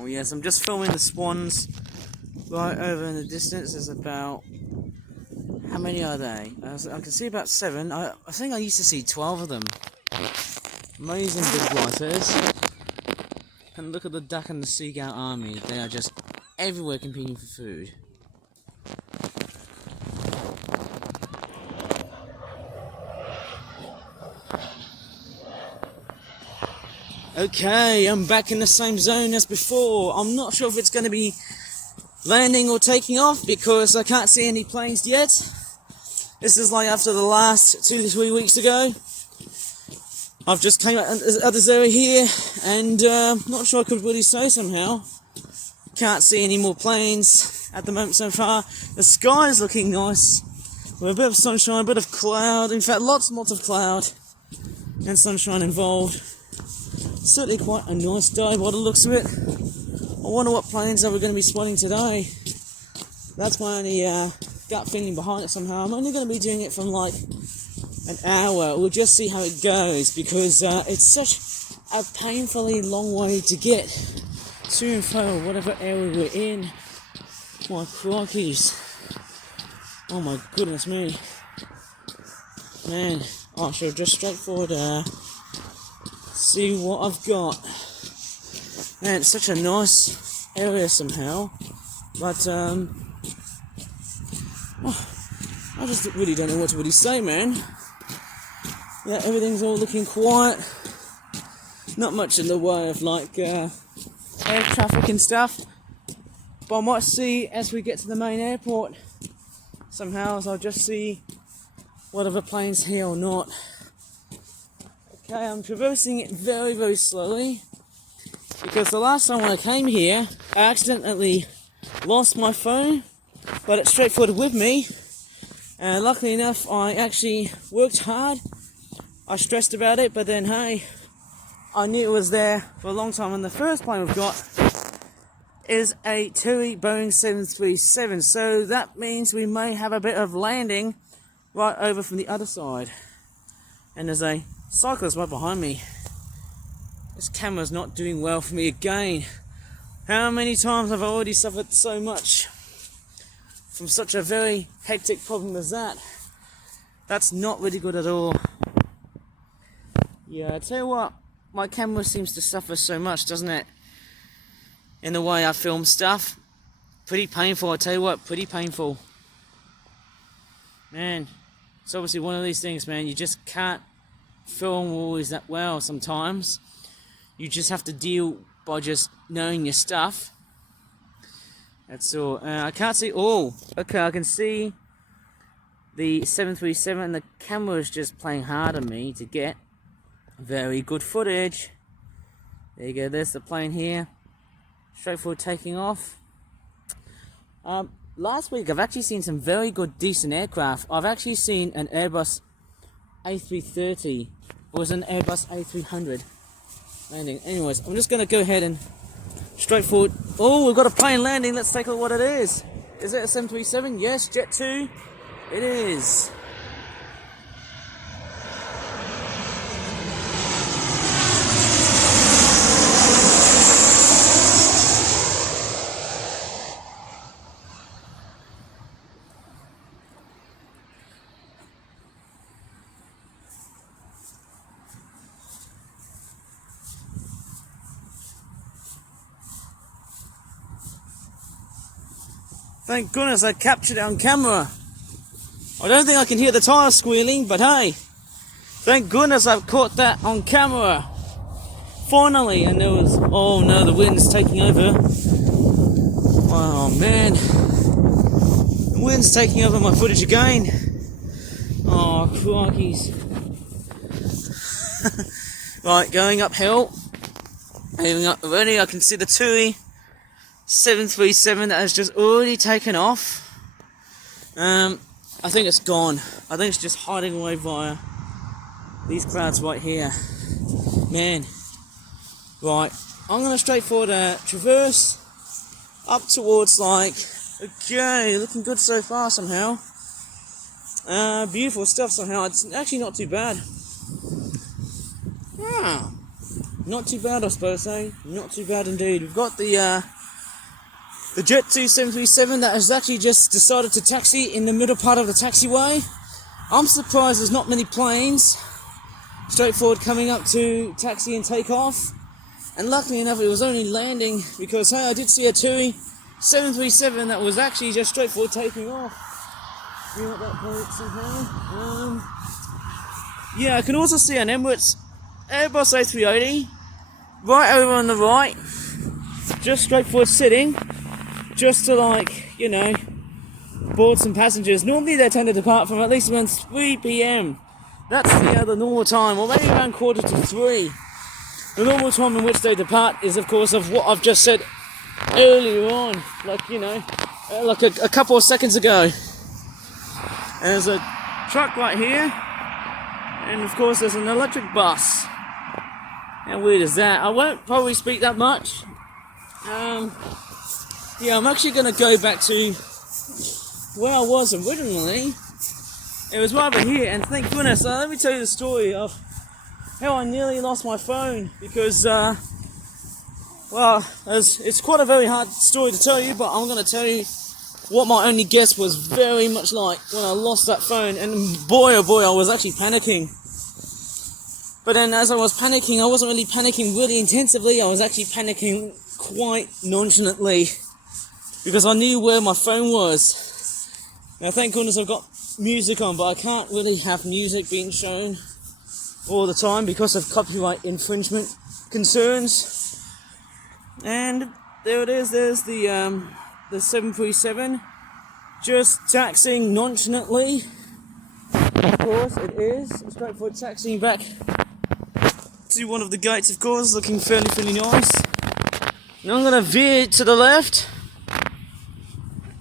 Oh yes, I'm just filming the swans right over in the distance. There's about, how many are they? I can see about 7. I think I used to see 12 of them. Amazing big blighters. And look at the duck and the seagull army. They are just everywhere competing for food. Okay, I'm back in the same zone as before. I'm not sure if it's going to be landing or taking off because I can't see any planes yet. This is like after the last 2 to 3 weeks ago. I've just came out of this area here and not sure I could really say somehow. Can't see any more planes at the moment so far. The sky is looking nice with a bit of sunshine, a bit of cloud. In fact, lots and lots of cloud and sunshine involved. Certainly quite a nice day by the looks of it. I wonder what planes are we going to be spotting today. That's my only gut feeling behind it somehow. I'm only going to be doing it from like an hour. We'll just see how it goes because it's such a painfully long way to get to and fro whatever area we're in. My crikeys. Oh my goodness me. Man, I should just straightforward see what I've got. Man, it's such a nice area somehow, but I just really don't know what to really say, man. Yeah, everything's all looking quiet. Not much in the way of like air traffic and stuff, but I might see as we get to the main airport somehow, so I'll just see whatever plane's here or not. Okay, I'm traversing it very, very slowly because the last time when I came here, I accidentally lost my phone, but it's straightforward with me. And luckily enough, I actually worked hard. I stressed about it, but then hey, I knew it was there for a long time. And the first plane we've got is a TUI Boeing 737, so that means we may have a bit of landing right over from the other side. And there's a cyclist right behind me. This camera's not doing well for me again. How many times have I already suffered so much from such a very hectic problem as that? That's not really good at all. Yeah, I tell you what, my camera seems to suffer so much, doesn't it? In the way I film stuff. Pretty painful, I tell you what, pretty painful. Man, it's obviously one of these things, man, you just can't film always that well sometimes. You just have to deal by just knowing your stuff. That's all. I can't see all. Okay, I can see the 737 and the camera is just playing hard on me to get very good footage. There you go, there's the plane here. Straightforward taking off. Last week I've actually seen some very good decent aircraft. I've actually seen an Airbus A330. It was an Airbus A300 landing. Anyways, I'm just going to go ahead and straightforward. Oh, we've got a plane landing. Let's take a look what it is. Is it a 737? Yes, Jet 2. It is. Thank goodness I captured it on camera. I don't think I can hear the tyres squealing, but hey, thank goodness I've caught that on camera. Finally, and there was, oh no, the wind's taking over. Oh man, the wind's taking over my footage again. Oh, crikeys. Right, going uphill. Moving up already, I can see the TUI 737 that has just already taken off. I think it's gone. I think it's just hiding away via these clouds right here. Man. Right, I'm going to straightforward traverse up towards like, okay, looking good so far somehow. Beautiful stuff somehow. It's actually not too bad. Yeah. not too bad, I suppose, eh? Not too bad indeed. We've got the Jet2 737 that has actually just decided to taxi in the middle part of the taxiway. I'm surprised there's not many planes straightforward coming up to taxi and take off. And luckily enough, it was only landing because, hey, I did see a TUI 737 that was actually just straightforward taking off. You want that point somehow? Yeah, I can also see an Emirates Airbus A380 right over on the right, just straightforward sitting, just to, like, you know, board some passengers. Normally they tend to depart from at least around 3 p.m. That's the normal time, or maybe around 2:45. The normal time in which they depart is, of course, of what I've just said earlier on, like, you know, like a couple of seconds ago. And there's a truck right here, and of course there's an electric bus. How weird is that? I won't probably speak that much. Yeah, I'm actually going to go back to where I was originally. It was right over here, and thank goodness, let me tell you the story of how I nearly lost my phone, because, well, it's quite a very hard story to tell you, but I'm going to tell you what my only guess was very much like when I lost that phone, and boy oh boy, I was actually panicking. But then as I was panicking, I wasn't really panicking really intensively, I was actually panicking quite nonchalantly, because I knew where my phone was. Now thank goodness I've got music on, but I can't really have music being shown all the time because of copyright infringement concerns. And there it is, there's the 737 just taxiing nonchalantly. Of course it is straightforward taxiing back to one of the gates, of course, looking fairly nice. Now I'm going to veer to the left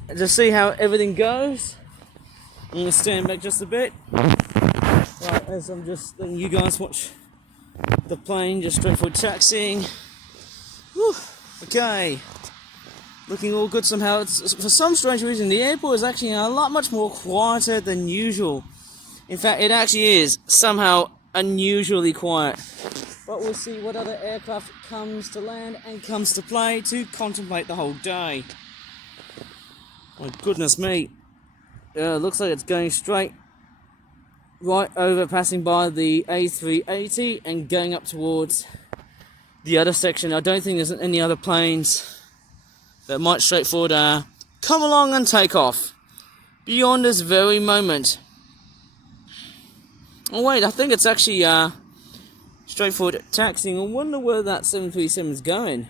to see how everything goes. I'm going to stand back just a bit. Right, as I'm just letting you guys watch the plane just straightforward taxiing. Whew, okay. Looking all good somehow. For some strange reason, the airport is actually a lot much more quieter than usual. In fact, it actually is somehow unusually quiet. But we'll see what other aircraft comes to land and comes to play to contemplate the whole day. My goodness me. Looks like it's going straight right over, passing by the A380 and going up towards the other section. I don't think there's any other planes that might straightforward come along and take off beyond this very moment. Oh wait, I think it's actually straightforward taxiing. I wonder where that 737 is going.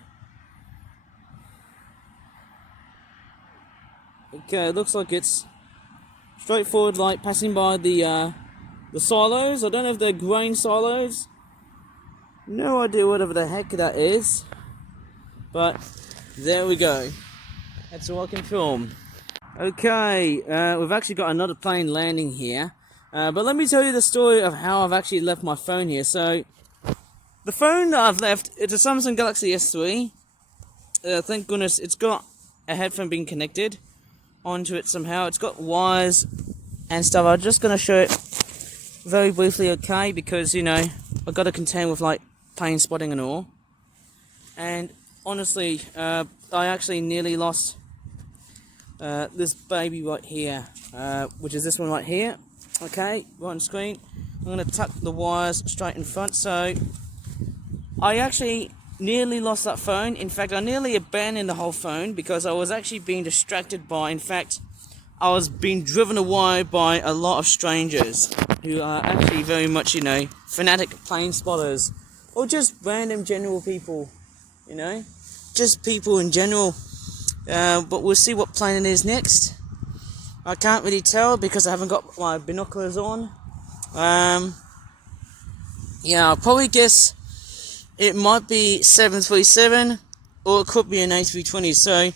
Okay, it looks like it's straightforward, like passing by the silos. I don't know if they're grain silos. No idea whatever the heck that is. But there we go. That's all I can film. Okay, we've actually got another plane landing here. But let me tell you the story of how I've actually left my phone here. So, the phone that I've left, it's a Samsung Galaxy S3. Thank goodness it's got a headphone being connected onto it somehow. It's got wires and stuff. I'm just going to show it very briefly, okay, because, you know, I've got to contend with, like, plane spotting and all. And honestly, I actually nearly lost this baby right here, which is this one right here. Okay, right on screen. I'm going to tuck the wires straight in front. So I actually nearly lost that phone. In fact, I nearly abandoned the whole phone because I was actually being distracted by, in fact, I was being driven away by a lot of strangers who are actually very much, you know, fanatic plane spotters, or just random general people, you know, just people in general. But we'll see what plane it is next. I can't really tell because I haven't got my binoculars on. Yeah, I'll probably guess it might be 737 or it could be an A320. So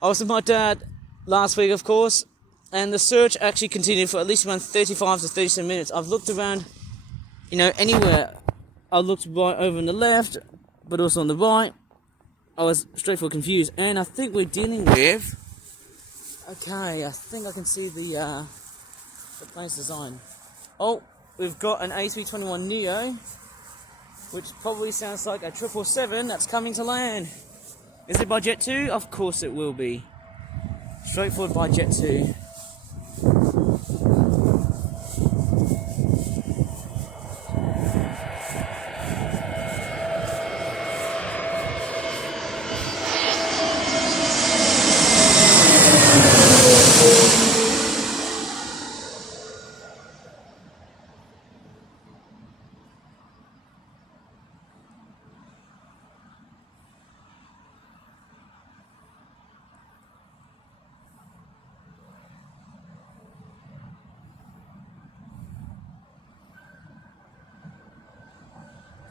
I was with my dad last week, of course, and the search actually continued for at least around 35 to 37 minutes. I've looked around, you know, anywhere. I looked right over on the left, but also on the right. I was straightforward confused, and I think we're dealing with. Okay, I think I can see the plane's design. Oh, we've got an A321neo which probably sounds like a 777 that's coming to land. Is it by Jet2? Of course it will be. Straightforward by Jet2.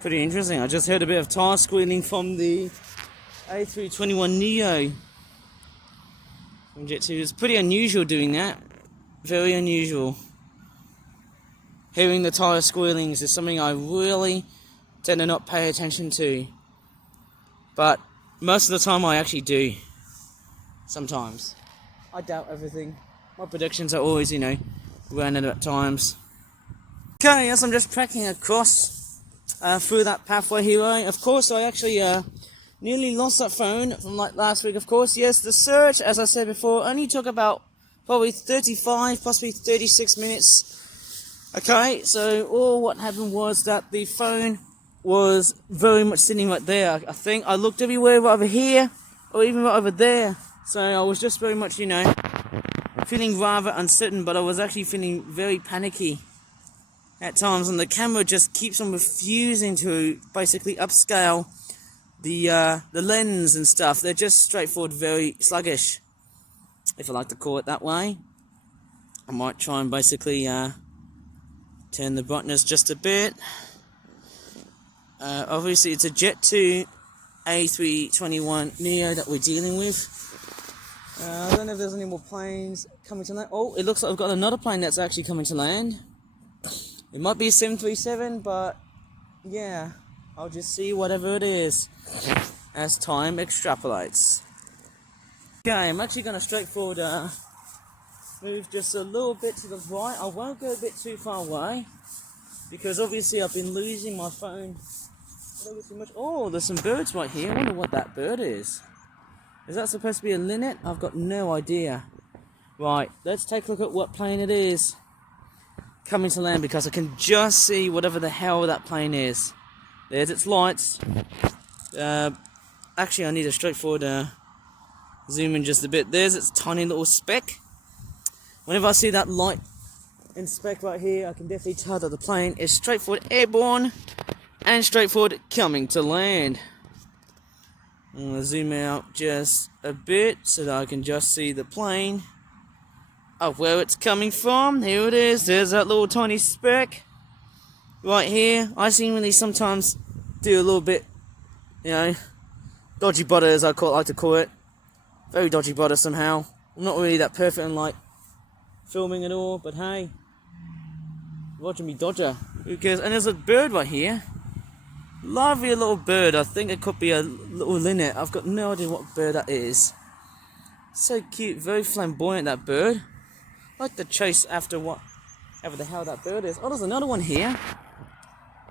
Pretty interesting. I just heard a bit of tire squealing from the A321neo from Jet2. It's pretty unusual doing that. Very unusual. Hearing the tire squealings is something I really tend to not pay attention to. But most of the time I actually do. Sometimes. I doubt everything. My predictions are always, random at times. Okay, as I'm just tracking across through that pathway here, of course I actually nearly lost that phone from like last week, of course. Yes, the search, as I said before, only took about probably 35, possibly 36 minutes. Okay, so all what happened was that the phone was very much sitting right there. I think I looked everywhere, right over here, or even right over there. So I was just very much, feeling rather uncertain, but I was actually feeling very panicky at times, and the camera just keeps on refusing to basically upscale the lens and stuff. They're just straightforward, very sluggish, if I like to call it that way. I might try and basically turn the brightness just a bit. Obviously it's a Jet2 A321neo that we're dealing with. I don't know if there's any more planes coming to land. Oh, it looks like I've got another plane that's actually coming to land. It might be a 737, but yeah, I'll just see whatever it is as time extrapolates. Okay, I'm actually going to straightforward move just a little bit to the right. I won't go a bit too far away, because obviously I've been losing my phone a little bit too much. Oh, there's some birds right here. I wonder what that bird is. Is that supposed to be a linnet? I've got no idea. Right, let's take a look at what plane it is coming to land, because I can just see whatever the hell that plane is. There's its lights. Actually, I need a straightforward zoom in just a bit. There's its tiny little speck. Whenever I see that light and speck right here, I can definitely tell that the plane is straightforward airborne and straightforward coming to land. I'm going to zoom out just a bit so that I can just see the plane. Oh, where it's coming from. Here it is. There's that little tiny speck right here. I seemingly sometimes do a little bit, dodgy butter, as I like to call it. Very dodgy butter somehow. I'm not really that perfect in like filming at all, but hey, watching me dodger. Who cares? And there's a bird right here. Lovely little bird. I think it could be a little linnet. I've got no idea what bird that is. So cute. Very flamboyant, that bird. I like to chase after whatever the hell that bird is. Oh, there's another one here.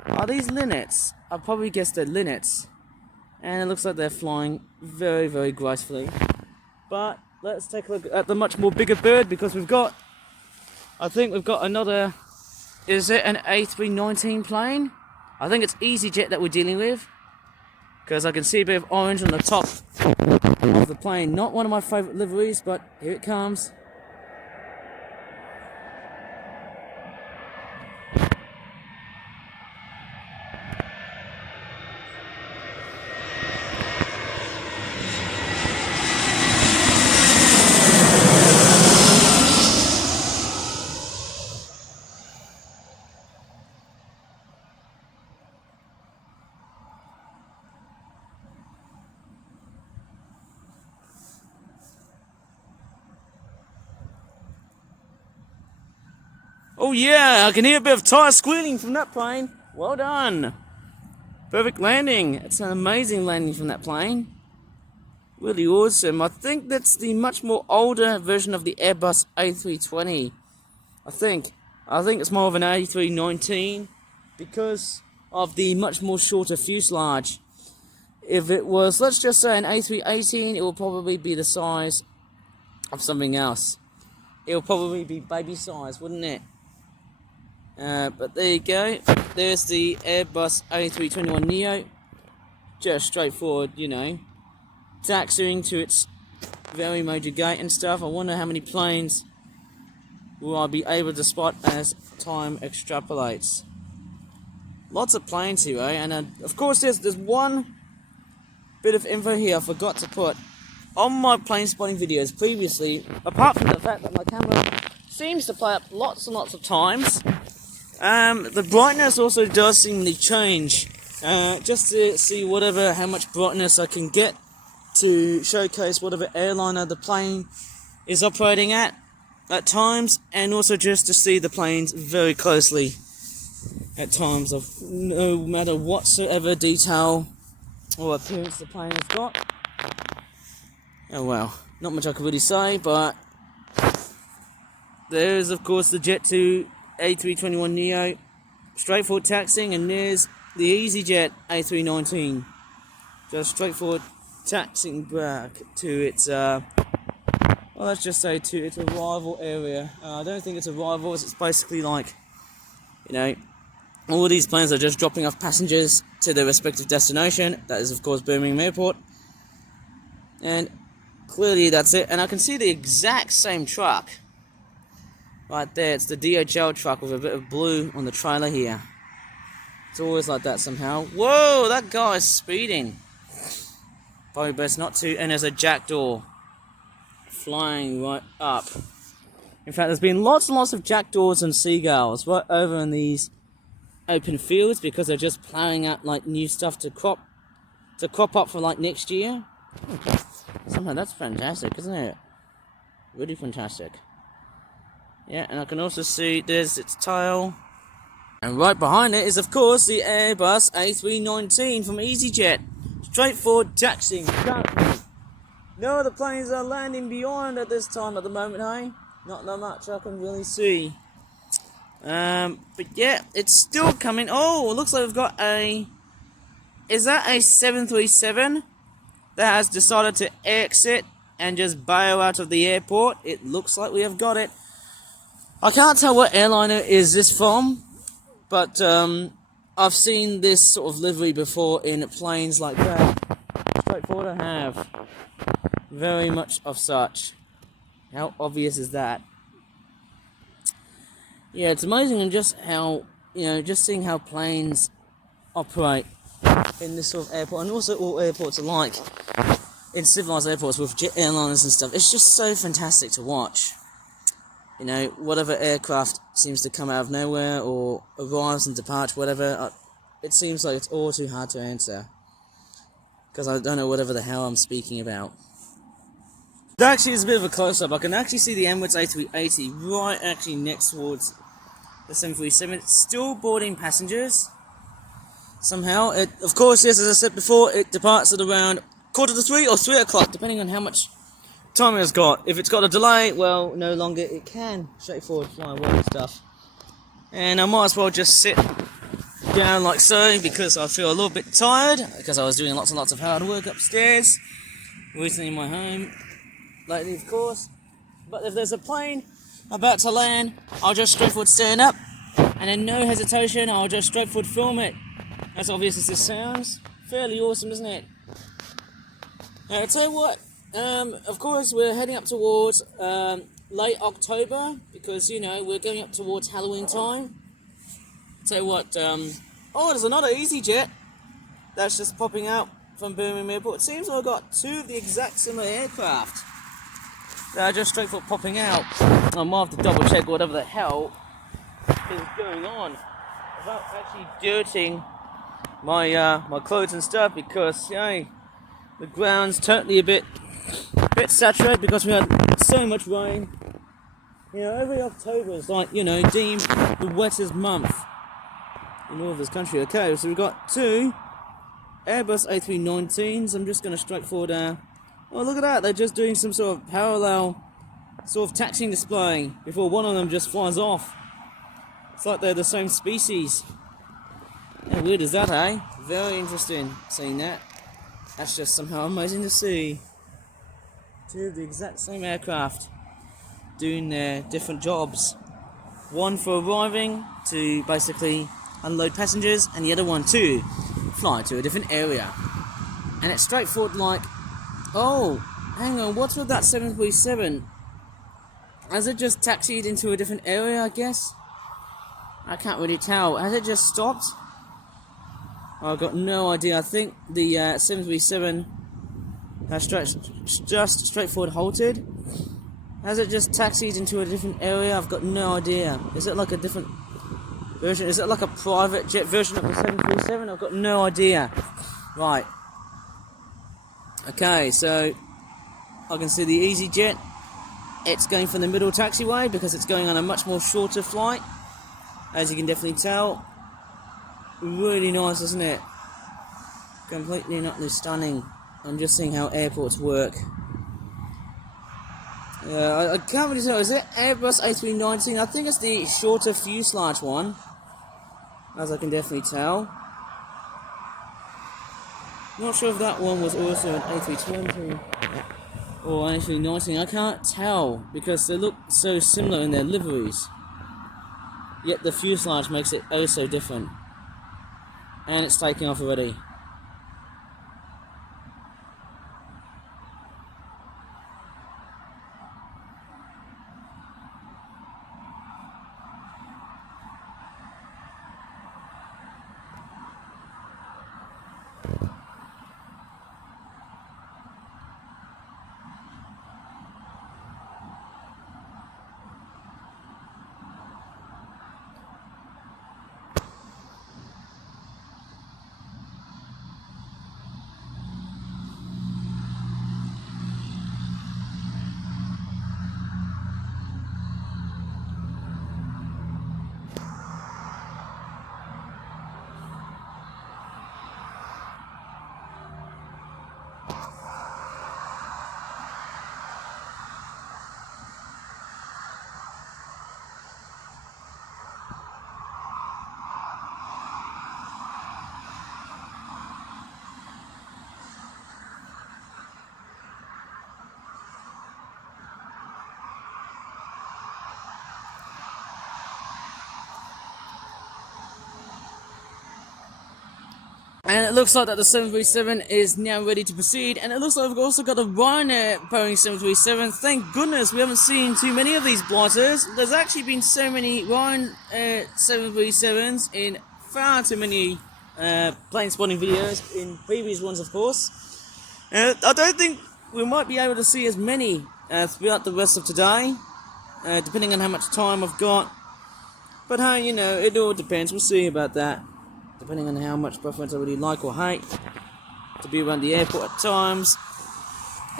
Are these linnets? I'll probably guess they're linnets. And it looks like they're flying very, very gracefully. But let's take a look at the much more bigger bird, because I think we've got another, is it an A319 plane? I think it's EasyJet that we're dealing with, because I can see a bit of orange on the top of the plane. Not one of my favourite liveries, but here it comes. Oh yeah, I can hear a bit of tire squealing from that plane. Well done. Perfect landing. It's an amazing landing from that plane. Really awesome. I think that's the much more older version of the Airbus A320. I think it's more of an A319, because of the much more shorter fuselage. If it was, let's just say, an A318, it will probably be the size of something else. It will probably be baby size, wouldn't it? But there you go. There's the Airbus A321neo. Just straightforward, you know, taxiing to its very major gate and stuff. I wonder how many planes will I be able to spot as time extrapolates. Lots of planes here, eh? And of course there's one bit of info here I forgot to put on my plane spotting videos previously. Apart from the fact that my camera seems to play up lots and lots of times, the brightness also does seemingly change. Just to see how much brightness I can get to showcase whatever airliner the plane is operating at times, and also just to see the planes very closely at times of no matter whatsoever detail or appearance the plane has got. Oh well, not much I could really say, but there's of course the Jet2 A321neo straightforward taxiing, and there's the EasyJet A319 just straightforward taxiing back to its well, let's just say to its arrival area. I don't think it's arrival, it's basically like, you know, all these planes are just dropping off passengers to their respective destination. That is of course Birmingham Airport, and clearly that's it. And I can see the exact same truck right there. It's the DHL truck with a bit of blue on the trailer here. It's always like that somehow. Whoa, that guy's speeding. Probably best not to. And there's a jackdaw flying right up. In fact, there's been lots and lots of jackdaws and seagulls right over in these open fields because they're just plowing out like new stuff to crop up for like next year. Somehow that's fantastic, isn't it? Really fantastic. Yeah, and I can also see there's its tail. And right behind it is, of course, the Airbus A319 from EasyJet. Straightforward taxiing. No other planes are landing beyond at this time at the moment, hey? Not that much I can really see. But yeah, it's still coming. Oh, it looks like we've got a... Is that a 737 that has decided to exit and just bail out of the airport? It looks like we have got it. I can't tell what airliner is this from, but I've seen this sort of livery before in planes like that. Straightforward, I have. Very much of such. How obvious is that? Yeah, it's amazing and just how, you know, just seeing how planes operate in this sort of airport, and also all airports are like, in civilized airports with jet airliners and stuff. It's just so fantastic to watch. You know, whatever aircraft seems to come out of nowhere or arrives and departs, whatever, it seems like it's all too hard to answer. Because I don't know whatever the hell I'm speaking about. That actually is a bit of a close-up. I can actually see the Emirates A380 right actually next towards the 737. It's still boarding passengers. Somehow. Of course, yes, as I said before, it departs at around 2:45 or 3 o'clock, depending on how much time it has got. If it's got a delay, well, no longer it can straightforward fly away and stuff. And I might as well just sit down like so, because I feel a little bit tired, because I was doing lots and lots of hard work upstairs recently in my home lately, of course. But if there's a plane about to land, I'll just straightforward stand up, and in no hesitation I'll just straightforward film it. As obvious as this sounds, fairly awesome, isn't it? Now, I'll tell you what, of course we're heading up towards late October, because, you know, we're going up towards Halloween time. I'll tell you what, oh, there's another EasyJet that's just popping out from Birmingham Airport. It seems I've got two of the exact similar aircraft that are just straightforward popping out. I might have to double check whatever the hell is going on without actually dirtying my my clothes and stuff, because, you know, the ground's totally a bit saturated because we had so much rain. You know, every October is like, you know, deemed the wettest month in all of this country. Okay, so we've got two Airbus A319s. I'm just going to straightforward. Oh, look at that! They're just doing some sort of parallel sort of taxiing display before one of them just flies off. It's like they're the same species. How weird is that, eh? Very interesting seeing that. That's just somehow amazing to see. Two of the exact same aircraft doing their different jobs. One for arriving to basically unload passengers, and the other one to fly to a different area. And it's straightforward like, oh, hang on, what's with that 737? Has it just taxied into a different area, I guess? I can't really tell. Has it just stopped? I've got no idea. I think the 737 has just straightforward halted. Has it just taxied into a different area? I've got no idea. Is it like a different version? Is it like a private jet version of the 737? I've got no idea. Right. Okay, so I can see the EasyJet. It's going from the middle taxiway because it's going on a much more shorter flight, as you can definitely tell. Really nice, isn't it? Completely and utterly stunning. I'm just seeing how airports work. I can't really tell. Is it Airbus A319? I think it's the shorter fuselage one, as I can definitely tell. Not sure if that one was also an A320 or an A319. I can't tell because they look so similar in their liveries. Yet the fuselage makes it oh so different. And it's taking off already. And it looks like that the 737 is now ready to proceed, and it looks like we've also got a Ryanair Boeing 737. Thank goodness we haven't seen too many of these blighters. There's actually been so many Ryanair 737s in far too many plane spotting videos, in previous ones of course. I don't think we might be able to see as many throughout the rest of today, depending on how much time I've got. But hey, you know, it all depends. We'll see about that. Depending on how much preference I really like or hate to be around the airport at times.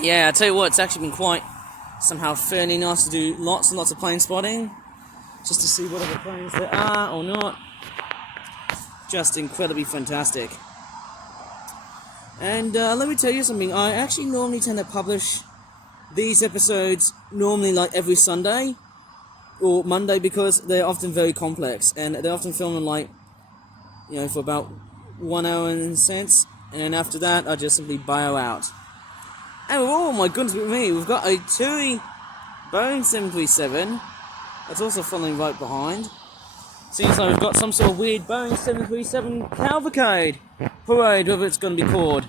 Yeah, I tell you what, it's actually been quite somehow fairly nice to do lots and lots of plane spotting, just to see what other planes there are or not. Just incredibly fantastic. And let me tell you something, I actually normally tend to publish these episodes normally like every Sunday or Monday, because they're often very complex and they're often filmed like, you know, for about 1 hour and cents, and then after that I just simply bail out. And oh my goodness with me, we've got a TUI Boeing 737 that's also following right behind. Seems like we've got some sort of weird Boeing 737 cavalcade parade, whatever it's going to be called.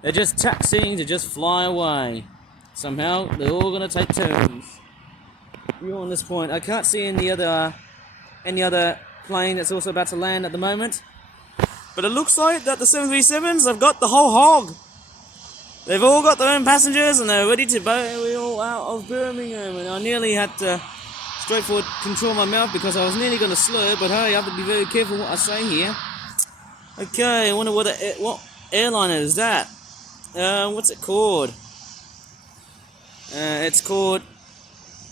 They're just taxiing to just fly away. Somehow they're all going to take turns. You're on this point. I can't see any other plane that's also about to land at the moment, but it looks like that the 737s have got the whole hog. They've all got their own passengers and they're ready to bail out of Birmingham. And I nearly had to straightforward control my mouth because I was nearly going to slur, but hey, I have to be very careful what I say here. Okay, I wonder what airline is that. What's it called? It's called,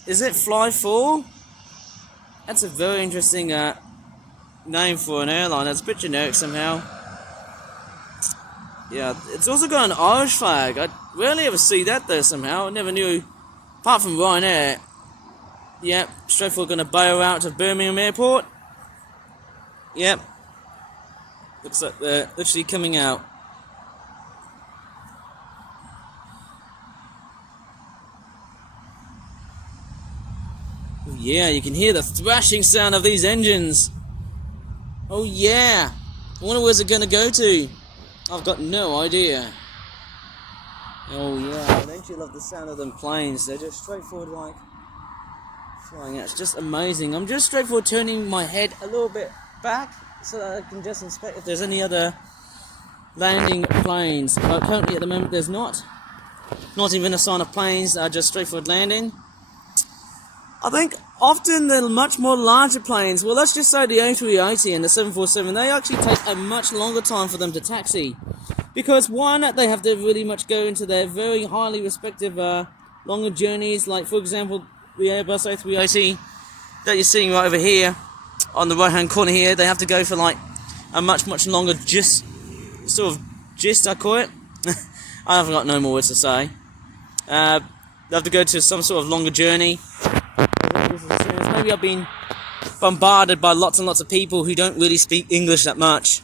is it Fly4? That's a very interesting name for an airline. That's a bit generic somehow. Yeah, it's also got an Irish flag. I rarely ever see that though somehow. I never knew, apart from Ryanair. Yep, straightforward going to bail out to Birmingham Airport. Yep. Looks like they're literally coming out. Oh yeah, you can hear the thrashing sound of these engines. Oh yeah. I wonder where's it gonna go to. I've got no idea. Oh yeah, don't you love the sound of them planes? They're just straightforward like flying out. It's just amazing. I'm just straightforward turning my head a little bit back so that I can just inspect if there's any other landing planes. But currently at the moment there's not. Not even a sign of planes that are just straightforward landing. I think often the much more larger planes, well let's just say the A380 and the 747, they actually take a much longer time for them to taxi. Because one, they have to really much go into their very highly respective longer journeys, like for example the Airbus A380 that you're seeing right over here on the right hand corner here. They have to go for like a much longer gist I call it. I haven't got no more words to say. They have to go to some sort of longer journey. Maybe I've been bombarded by lots and lots of people who don't really speak English that much.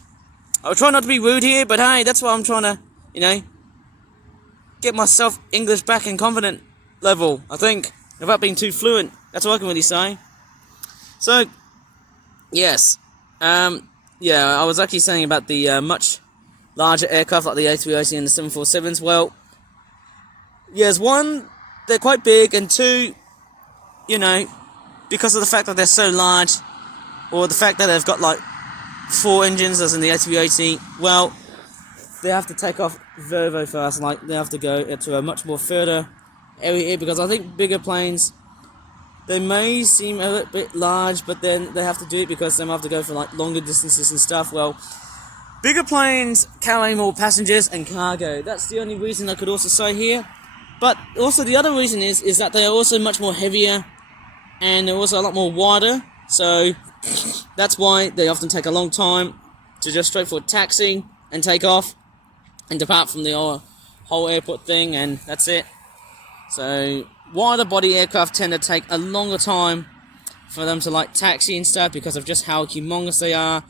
I'll try not to be rude here, but hey, that's why I'm trying to, get myself English back in confident level, I think, without being too fluent. That's all I can really say. So, yes. I was actually saying about the much larger aircraft like the A380 and the 747s. Well, yes, one, they're quite big, and two, because of the fact that they're so large, or the fact that they've got like 4 engines as in the A380, well, they have to take off very, very fast. Like, they have to go to a much more further area here, because I think bigger planes, they may seem a little bit large, but then they have to do it because they have to go for like longer distances and stuff. Well, bigger planes carry more passengers and cargo. That's the only reason I could also say here. But also the other reason is that they are also much more heavier, and they're also a lot more wider. So that's why they often take a long time to just straightforward taxi and take off and depart from the whole airport thing, and that's it. So wider body aircraft tend to take a longer time for them to like taxi and stuff because of just how humongous they are.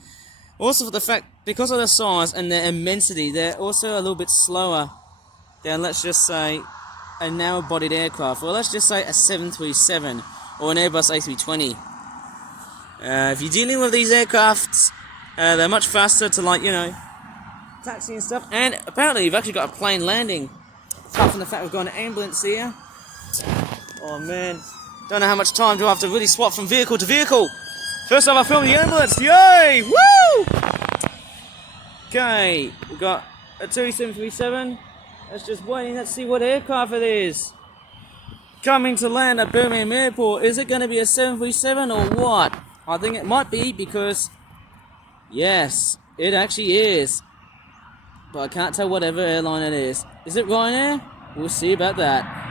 Also for the fact, because of their size and their immensity, they're also a little bit slower than, let's just say, a narrow-bodied aircraft. Well, let's just say a 737 or an Airbus A320. If you're dealing with these aircrafts, they're much faster to taxi and stuff. And apparently you've actually got a plane landing. Apart from the fact we've got an ambulance here. Oh man, don't know how much time do I have to really swap from vehicle to vehicle. First off, I film the ambulance. Yay! Woo! Okay, we've got a 737. Let's just wait. Let's see what aircraft it is. Coming to land at Birmingham Airport. Is it going to be a 737 or what? I think it might be, because yes, it actually is. But I can't tell whatever airline it is. Is it Ryanair? We'll see about that.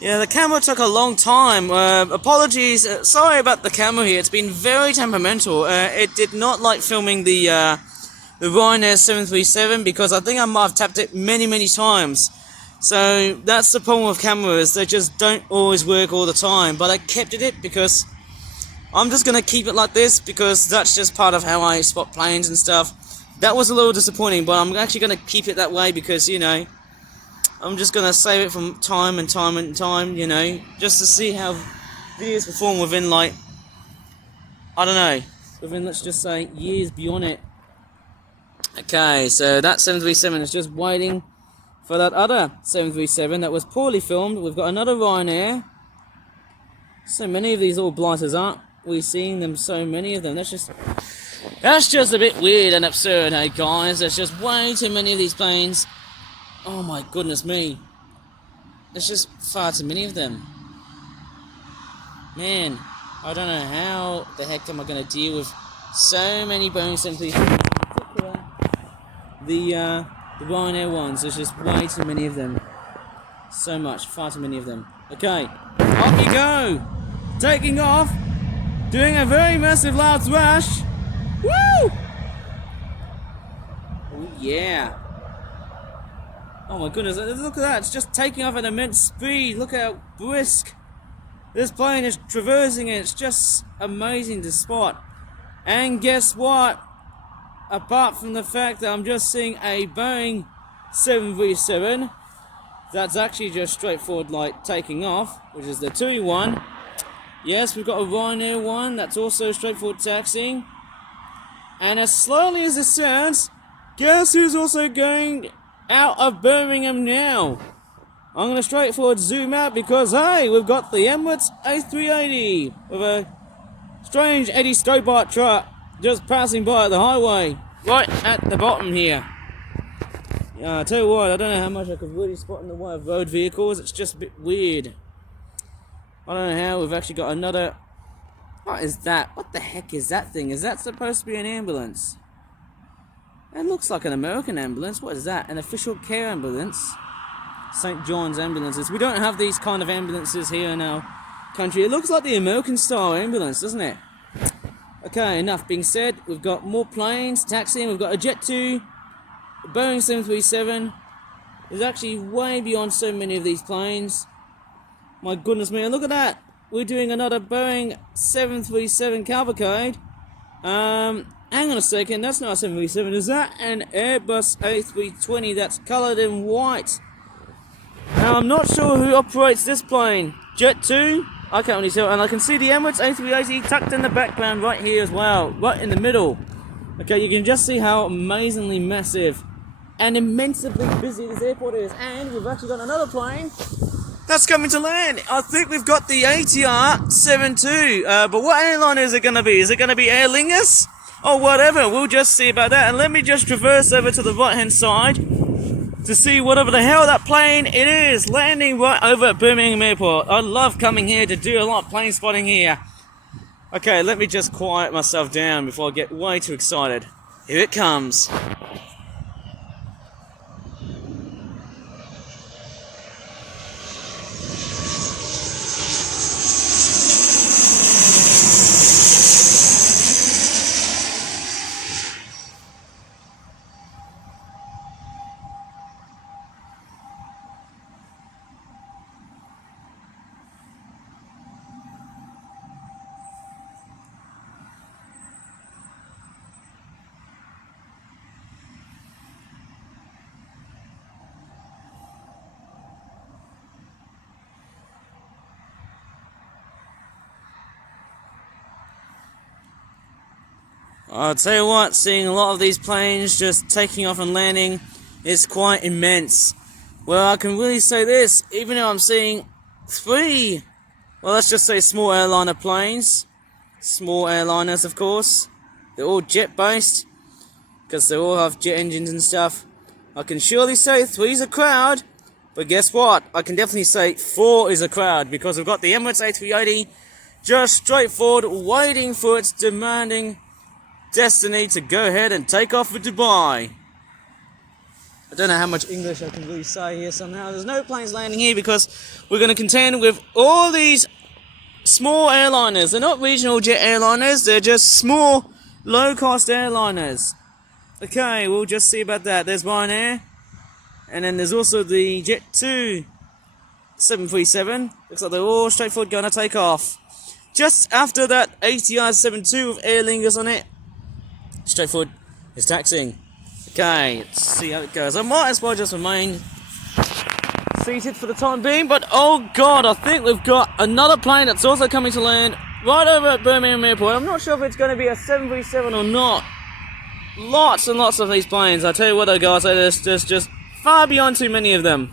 Yeah, the camera took a long time. Apologies. Sorry about the camera here. It's been very temperamental. It did not like filming the Ryanair 737 because I think I might have tapped it many times. So that's the problem with cameras. They just don't always work all the time. But I kept it because I'm just going to keep it like this because that's just part of how I spot planes and stuff. That was a little disappointing, but I'm actually going to keep it that way because, I'm just going to save it from time and time, just to see how videos perform within, within, let's just say, years beyond it. Okay, so that 737 is just waiting for that other 737 that was poorly filmed. We've got another Ryanair. So many of these little blighters, aren't we seeing them? So many of them. That's just a bit weird and absurd, hey guys. There's just way too many of these planes. Oh my goodness me. There's just far too many of them. Man, I don't know how the heck am I going to deal with so many Boeing 737, in particular the Ryanair ones. There's just way too many of them. So much, far too many of them. Okay, off you go! Taking off doing a very massive loud thrash. Woo! Oh yeah. Oh my goodness, look at that, it's just taking off at immense speed. Look how brisk this plane is traversing it. It's just amazing to spot. And guess what? Apart from the fact that I'm just seeing a Boeing 737, that's actually just straightforward like taking off, which is the TUI one. Yes, we've got a Ryanair one, that's also straightforward taxiing. And as slowly as it sounds, guess who's also going out of Birmingham now? I'm going to straightforward zoom out because, hey, we've got the Emirates A380 with a strange Eddie Stobart truck just passing by the highway, right at the bottom here. Yeah, I tell you what, I don't know how much I could really spot in the way of road vehicles. It's just a bit weird. I don't know how we've actually got another... What is that? What the heck is that thing? Is that supposed to be an ambulance? It looks like an American ambulance. What is that? An official care ambulance? St. John's ambulances. We don't have these kind of ambulances here in our country. It looks like the American style ambulance, doesn't it? Okay, enough being said. We've got more planes taxiing. We've got a Jet 2, a Boeing 737. There's actually way beyond so many of these planes. My goodness me, look at that. We're doing another Boeing 737 cavalcade. Hang on a second, that's not a 737, is that an Airbus A320 that's coloured in white? Now, I'm not sure who operates this plane. Jet 2? I can't really tell, and I can see the Emirates A380 tucked in the background right here as well, right in the middle. Okay, you can just see how amazingly massive and immensely busy this airport is, and we've actually got another plane that's coming to land. I think we've got the ATR 72, but what airline is it going to be? Is it going to be Aer Lingus? Or whatever, we'll just see about that. And let me just traverse over to the right hand side to see whatever the hell that plane it is landing right over at Birmingham Airport. I love coming here to do a lot of plane spotting here. Okay, let me just quiet myself down before I get way too excited. Here it comes. I'll tell you what, seeing a lot of these planes just taking off and landing is quite immense. Well, I can really say this, even though I'm seeing 3, well, let's just say small airliner planes, small airliners of course, they're all jet based, because they all have jet engines and stuff. I can surely say 3's a crowd, but guess what, I can definitely say 4 is a crowd, because we've got the Emirates A380 just straightforward waiting for its demanding destiny to go ahead and take off for Dubai. I don't know how much English I can really say here somehow. There's no planes landing here because we're going to contend with all these small airliners. They're not regional jet airliners, they're just small, low-cost airliners. Okay, we'll just see about that. There's Ryanair, and then there's also the Jet 2 737. Looks like they're all straightforward going to take off. Just after that ATR 72 with Aer Lingus on it, straightforward is taxiing. Okay, let's see how it goes. I might as well just remain seated for the time being, but oh god, I think we've got another plane that's also coming to land right over at Birmingham Airport. I'm not sure if it's going to be a 737 or not. Lots and lots of these planes. I tell you what though guys, there's just far beyond too many of them.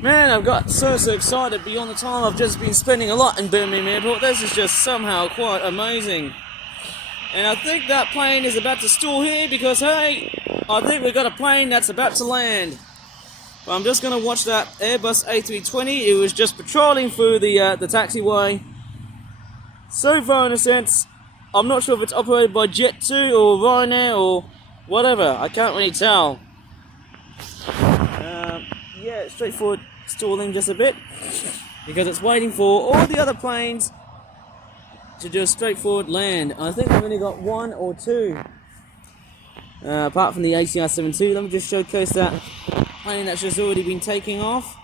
Man, I've got so excited beyond the time I've just been spending a lot in Birmingham Airport. This is just somehow quite amazing. And I think that plane is about to stall here because, hey, I think we've got a plane that's about to land. But I'm just going to watch that Airbus A320. It was just patrolling through the taxiway. So far, in a sense, I'm not sure if it's operated by Jet 2 or Ryanair or whatever. I can't really tell. Yeah, straightforward stalling just a bit because it's waiting for all the other planes to do a straightforward land. I think I've only got one or two. Apart from the ATR-72, let me just showcase that plane that's just already been taking off.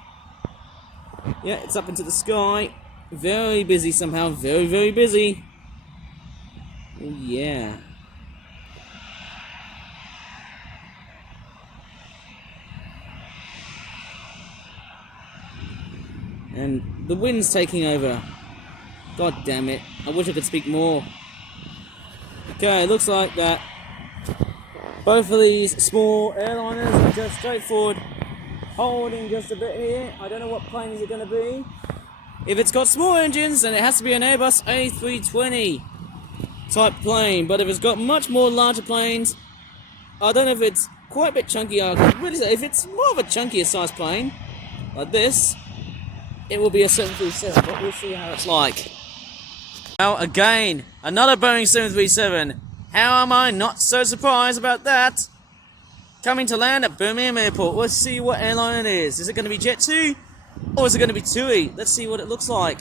Yeah, it's up into the sky. Very busy somehow, very, very busy. Oh, yeah. And the wind's taking over. God damn it. I wish I could speak more. Okay, looks like that both of these small airliners are just straightforward, holding just a bit here. I don't know what plane is it going to be. If it's got small engines, then it has to be an Airbus A320 type plane. But if it's got much more larger planes, I don't know if it's quite a bit chunkier. Really, if it's more of a chunkier size plane, like this, it will be a 737, but we'll see how it's like. Now again, another Boeing 737. How am I not so surprised about that? Coming to land at Birmingham Airport. Let's see what airline it is. Is it going to be Jet2? Or is it going to be TUI? Let's see what it looks like.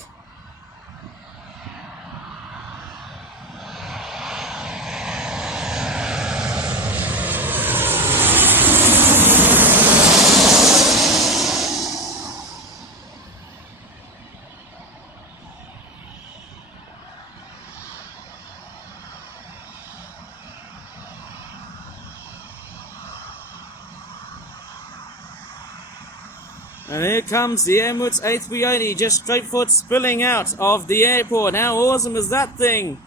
And here comes the Emirates A380, just straightforward spilling out of the airport. How awesome is that thing?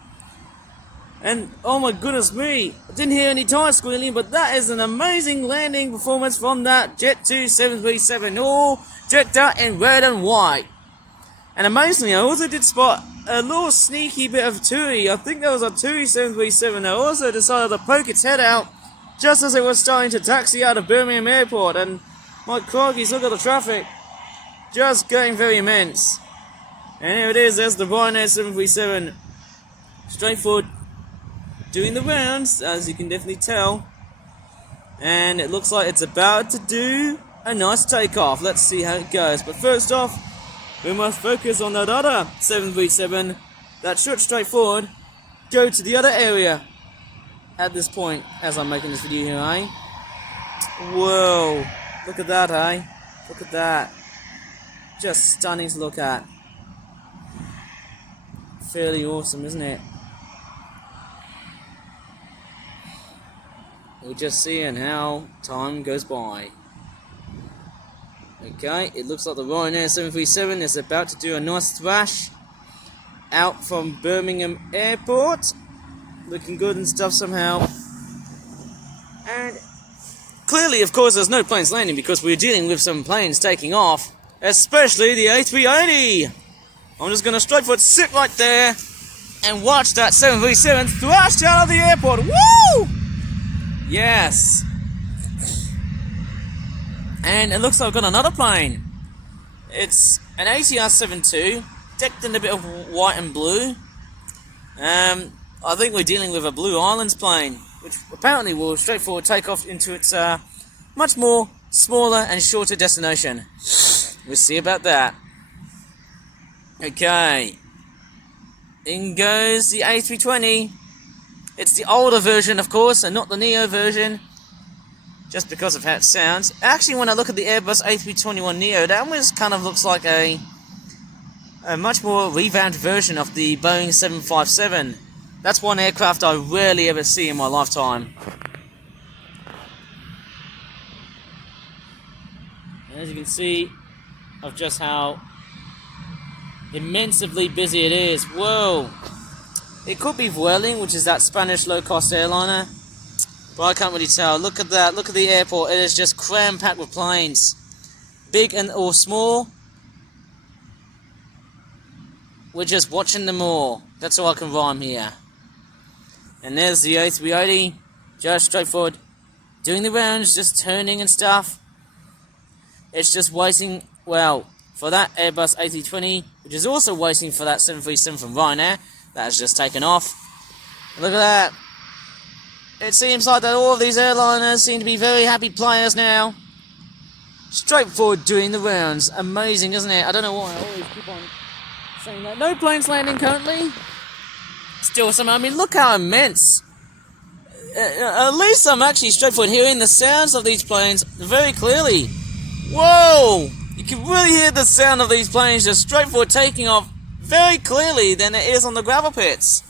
And oh my goodness me, I didn't hear any tire squealing, but that is an amazing landing performance from that Jet2 737, all decked out in red and white. And amazingly, I also did spot a little sneaky bit of TUI. I think that was a TUI 737 that also decided to poke its head out just as it was starting to taxi out of Birmingham Airport. And my croggies, look at the traffic, just getting very immense. And here it is, there's the Ryanair 737, straightforward, doing the rounds, as you can definitely tell. And it looks like it's about to do a nice takeoff. Let's see how it goes. But first off, we must focus on that other 737 that should straightforward go to the other area at this point, as I'm making this video here, eh? Whoa. Look at that, eh? Look at that. Just stunning to look at. Fairly awesome, isn't it? We're just seeing how time goes by. Okay, it looks like the Ryanair 737 is about to do a nice thrash out from Birmingham Airport. Looking good and stuff somehow. And clearly, of course, there's no planes landing because we're dealing with some planes taking off, especially the A380. I'm just going to straightforward sit right there and watch that 737 thrash out of the airport. Woo! Yes. And it looks like I've got another plane. It's an ATR-72, decked in a bit of white and blue. I think we're dealing with a Blue Islands plane, which apparently will straightforward take off into its much more smaller and shorter destination. We'll see about that. Okay. In goes the A320. It's the older version, of course, and not the Neo version, just because of how it sounds. Actually, when I look at the Airbus A321neo, that almost kind of looks like a much more revamped version of the Boeing 757. That's one aircraft I rarely ever see in my lifetime. And as you can see, of just how immensely busy it is. Whoa! It could be Vueling, which is that Spanish low-cost airliner, but I can't really tell. Look at that. Look at the airport. It is just cram-packed with planes, big and or small. We're just watching them all. That's all I can rhyme here. And there's the A380, just straightforward, doing the rounds, just turning and stuff. It's just waiting, well, for that Airbus A320, which is also waiting for that 737 from Ryanair. That has just taken off. Look at that. It seems like that all of these airliners seem to be very happy players now. Straightforward doing the rounds. Amazing, isn't it? I don't know why I always keep on saying that. No planes landing currently. still somehow, I mean, look how immense. At least I'm actually straightforward hearing the sounds of these planes very clearly. Whoa! You can really hear the sound of these planes just straightforward taking off very clearly than it is on the gravel pits.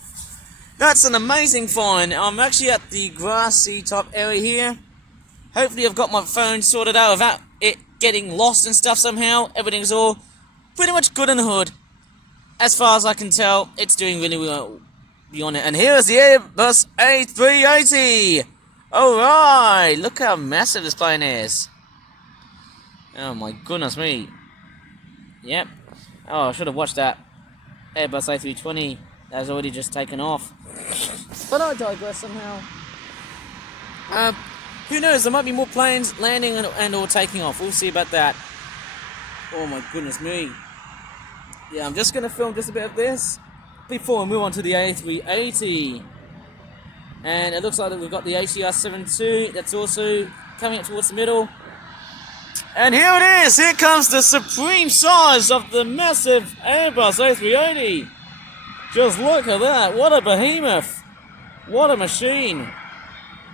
That's an amazing find. I'm actually at the grassy top area here. Hopefully I've got my phone sorted out without it getting lost and stuff somehow. Everything's all pretty much good in the hood. As far as I can tell, it's doing really well beyond it. And here's the Airbus A380! Alright, look how massive this plane is. Oh my goodness me. Yep. Oh, I should have watched that Airbus A320 that has already just taken off. But I digress somehow. Who knows, there might be more planes landing and or taking off. We'll see about that. Oh my goodness me. Yeah, I'm just going to film just a bit of this before we move on to the A380. And it looks like that we've got the ATR-72 that's also coming up towards the middle. And here it is! Here comes the supreme size of the massive Airbus A380. Just look at that! What a behemoth! What a machine!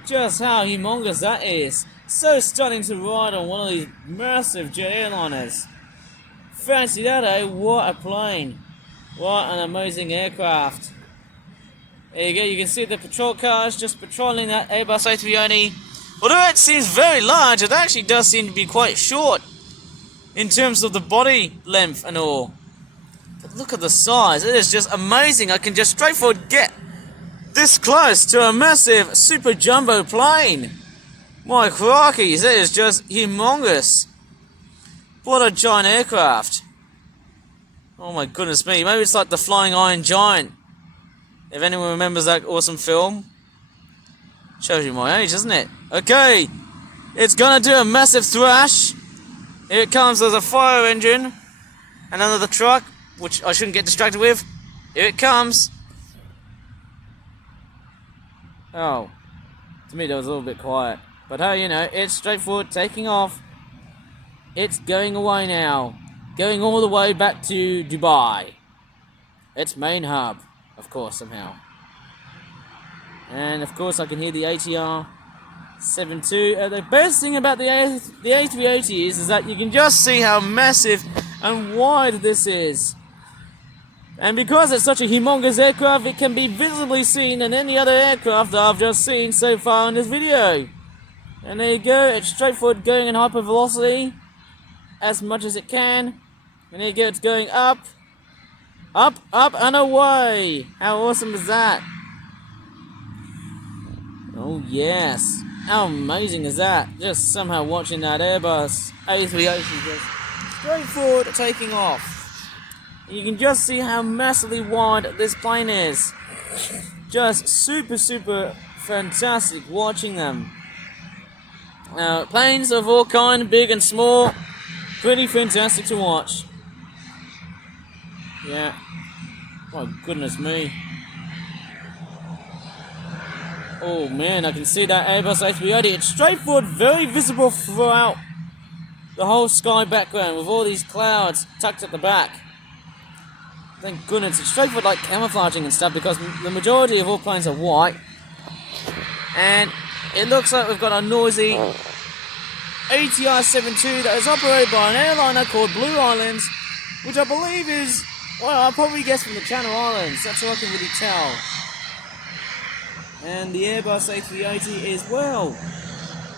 Just how humongous that is. So stunning to ride on one of these massive jet airliners. Fancy that, eh? What a plane. What an amazing aircraft. There you go, you can see the patrol cars just patrolling that Airbus A380. Although it seems very large, it actually does seem to be quite short in terms of the body length and all. But look at the size, it is just amazing. I can just straightforward get this close to a massive super jumbo plane. My crikey, that is just humongous. What a giant aircraft. Oh my goodness me, maybe it's like the Flying Iron Giant. If anyone remembers that awesome film. Shows you my age, doesn't it? Okay, it's gonna do a massive thrash. Here it comes, there's a fire engine. And another truck, which I shouldn't get distracted with. Here it comes. Oh, to me that was a little bit quiet. But hey, you know, it's straightforward, taking off. It's going away now. Going all the way back to Dubai. Its main hub, of course, somehow. And of course I can hear the ATR-72. The best thing about the A380 is that you can just see how massive and wide this is. And because it's such a humongous aircraft, it can be visibly seen in any other aircraft that I've just seen so far in this video. And there you go, it's straightforward going in hypervelocity as much as it can. And there you go, it's going up, up, up and away. How awesome is that? Oh yes, how amazing is that? Just somehow watching that Airbus A380 just straightforward taking off. You can just see how massively wide this plane is. Just super fantastic watching them. Now, planes of all kind, big and small, pretty fantastic to watch. Yeah. Oh goodness me. Oh man, I can see that Airbus A380. It's straightforward, very visible throughout the whole sky background with all these clouds tucked at the back. Thank goodness, it's straightforward like camouflaging and stuff because the majority of all planes are white. And it looks like we've got a noisy ATR-72 that is operated by an airliner called Blue Islands, which I believe is, well, I'll probably guess from the Channel Islands. That's all I can really tell. And the Airbus A380 is, well,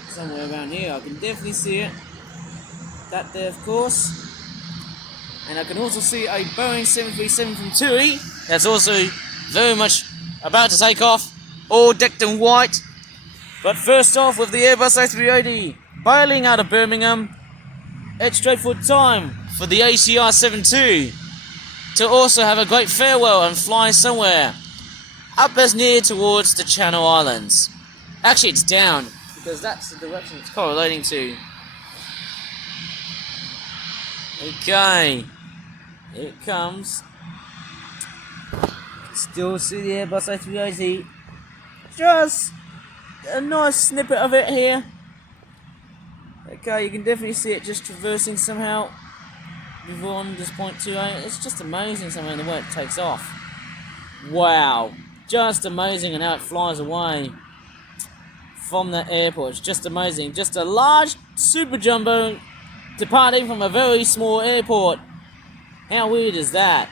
somewhere around here. I can definitely see it. That there, of course. And I can also see a Boeing 737 from TUI that's also very much about to take off, all decked in white. But first off, with the Airbus A380 bailing out of Birmingham, it's straightforward time for the ATR-72 to also have a great farewell and fly somewhere up as near towards the Channel Islands. Actually, it's down, because that's the direction it's correlating to. Okay, here it comes. Still see the Airbus A380. Just a nice snippet of it here. Okay, you can definitely see it just traversing somehow before on this point 2A. It's just amazing somehow the way it takes off. Wow, just amazing, and how it flies away from the airport. It's just amazing. Just a large super jumbo departing from a very small airport. How weird is that?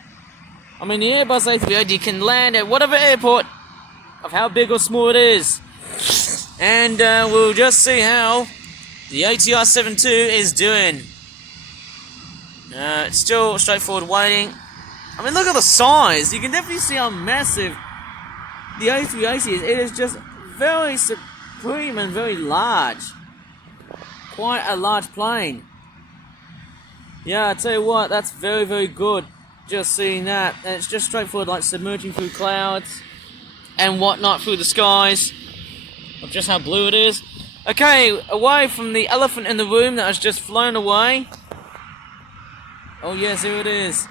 I mean, the Airbus A380 can land at whatever airport of how big or small it is. And we'll just see how the ATR 72 is doing. It's still straightforward waiting. I mean, look at the size. You can definitely see how massive the A380 is. It is just very supreme and very large. Quite a large plane. Yeah, I tell you what, that's very, very good. Just seeing that. And it's just straightforward, like submerging through clouds and whatnot through the skies. Of just how blue it is. Okay, away from the elephant in the room that has just flown away. Oh yes, here it is.